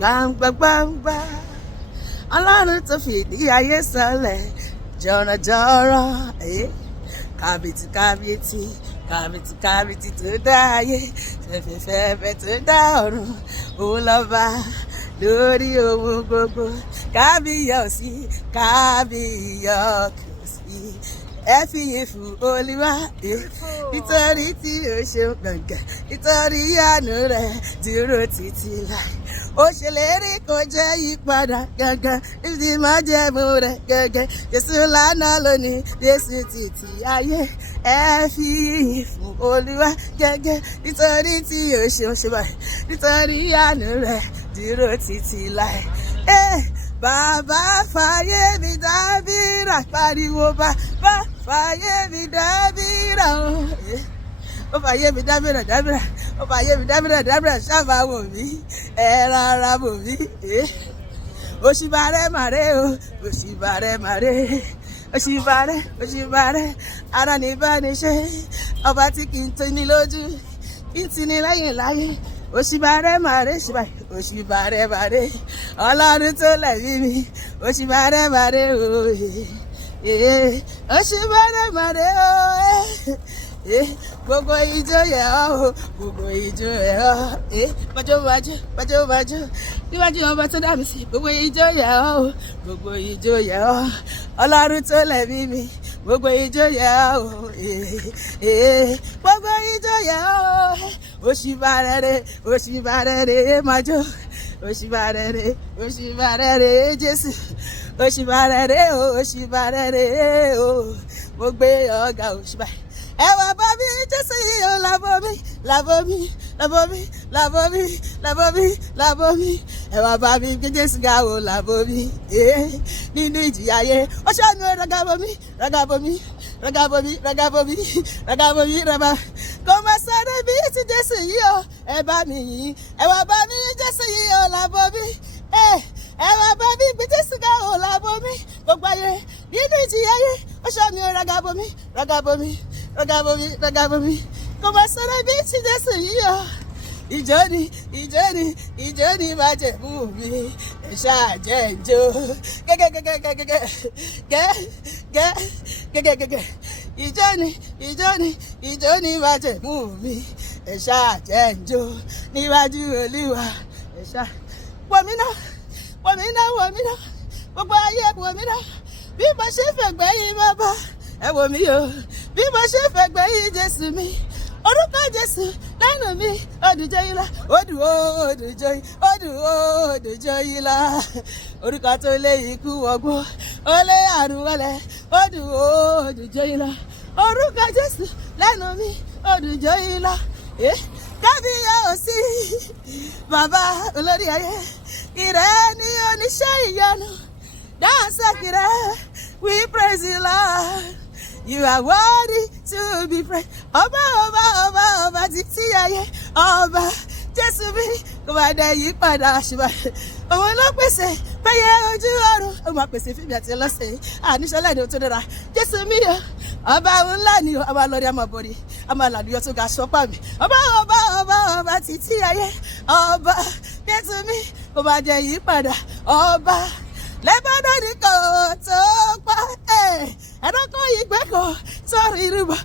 gbangba Ọlọ́run tó fìdí ayé sọlẹ̀ jọ̀rọ̀jọ̀rọ̀ kábìtì tó dá ayé fẹ́fẹ́fẹ́ tó dá ọ̀run òun lọ́ba lórí ohun gbogbo kábíyọ̀sí ẹ fi yìn fún Olúwa nítorí tí ó ṣeun gbọ̀ngàn nítorí àánú rẹ̀ dúró títí láì ó ṣèlérí kò jẹ́ yípadà gangan ìdí májẹ̀mú rẹ̀ gangan Jésù lánàá lónìí Jésù títí ayé ẹ fi yìn fún Olúwa gangan nítorí tí ó ṣeun ṣe báyìí nítorí àánú rẹ̀ dúró títí láì. Bàbá fàyè mi dábìrà pariwo bàbá fàyè mi dábìrà ó fàyè mi dábìrà ó fàyè mi dábìrà ṣáàbà wò mí ẹ rárá wò mí òṣìbàrẹ̀ màrè o òṣìbàrẹ̀ màrè òṣìbàrẹ̀ ara ní bá ní ṣe ọba tí kì í tóni lójú kì í tini lẹ́yìn láyé òṣìbàrẹ̀ màrè òṣìbàrẹ̀ màrè Ọlọ́run tó lẹ̀mí mi òṣìbàrẹ̀ màrè òṣìbàrẹ̀ màrè gbogbo ijó yẹ ọ́ gbogbo ijó yẹ ọ́ bájó níwájú ọba tó dá mi sí gbogbo ijó yẹ ọ́ gbogbo ijó yẹ ọ́ Ọlọ́run tó lẹ̀mí mi gbogbo ijó yẹ ọ́ gbogbo ijó yẹ ọ́ òṣìbàrẹ̀ májó òṣìbàrẹ̀ Jésù òṣìbàrẹ̀ mo gbé ọ̀gá òṣìbàrẹ̀ ẹ wá bá mi Jésù yìí ó lábọ́ mi ẹ wá bá mi gbé Jésù ga ó lábọ́ mi nínú ìjìyà ayé ó ṣàánú ragabọ́ mi kò má sáré bí ti Jésù yìí ó ẹ bá mi yìn ẹ wá bá mi Jésù yìí ó lábọ́ mi ẹ wá bá mi gbé Jésù ga ó lábọ́ mi gbogbo ayé nínú ìjìyà ayé ó ṣàánú ragabọ́ mi kò má sáré bí ti Jésù yìí ó ìjó ni májẹ̀mú mi ẹ ṣáà jẹ́ ìjó gẹ́gẹ́gẹ́gẹ́ ìjó ni májẹ̀mú mi ẹ ṣáà jẹ́ ìjó níwájú Olúwa ẹ ṣáà wò mí náà gbogbo ayé wò mí náà bí mo ṣe fẹ̀gbẹ́ yìí bàbá ẹ wò mí o bí mo ṣe fẹ̀gbẹ́ yìí Jésù mi orúkọ Jésù lẹ́nu mi odùjọ́ yìí la odùjọ́ yìí la orúkọ tó lé ikú wọgbọ́ ó lé àrùn wọlé odùjọ́ yìí la orúkọ Jésù lẹ́nu mi odùjọ́ yìí la kábíyèsí bàbá olórí ayé ìrẹ́ ní oníṣẹ́ ìyanu dáńsẹ́ kìrẹ́ we praise you Lord. You are worthy to be praised. Ọba títí ayé ọba Jésù bí kò bá dé yí padà ṣùgbọ́n òun ló pèsè fẹ́yẹ ojú ọ̀run ó máa pèsè fíbi àti ọlọ́sẹ̀ àníṣọ́lẹ̀ ni ó tó dára Jésù mi o ọba ńlá ni o ọba lórí àmàbọ̀rí àmàlàdúyọ tó ga ṣọpá mi ọba títí ayé ọba Jésù mi kò bá dé yí padà ọba lẹ́bàdàn kò tó pa ẹ̀dọ́kọ̀ ìgbẹ́kọ̀ sọ̀rọ̀ ìrúbọ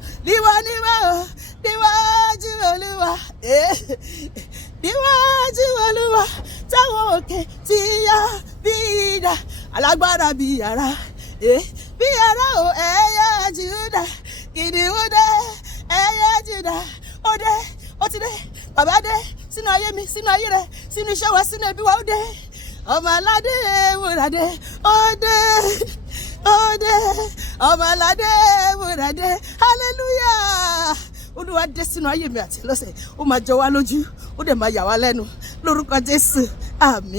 níwájú Olúwa táwọn òkè ti yá bí idà alágbára bí yàrá o ẹ̀yà Júdà kìnìún dé ẹ̀yà Júdà ó dé ó ti dé bàbá dé sínú ayé mi sínú ayé rẹ sínú iṣẹ́ wa sínú ẹbí wa ó dé ọmọ aládé wúradé òde ọmọ aládé wúradé hallelujah Olúwa dé sínú ayé mi àti lọ́sẹ̀ ó máa jọ wá lójú ó dẹ̀ máa yà wá lẹ́nu lórúkọ Jésù àmín.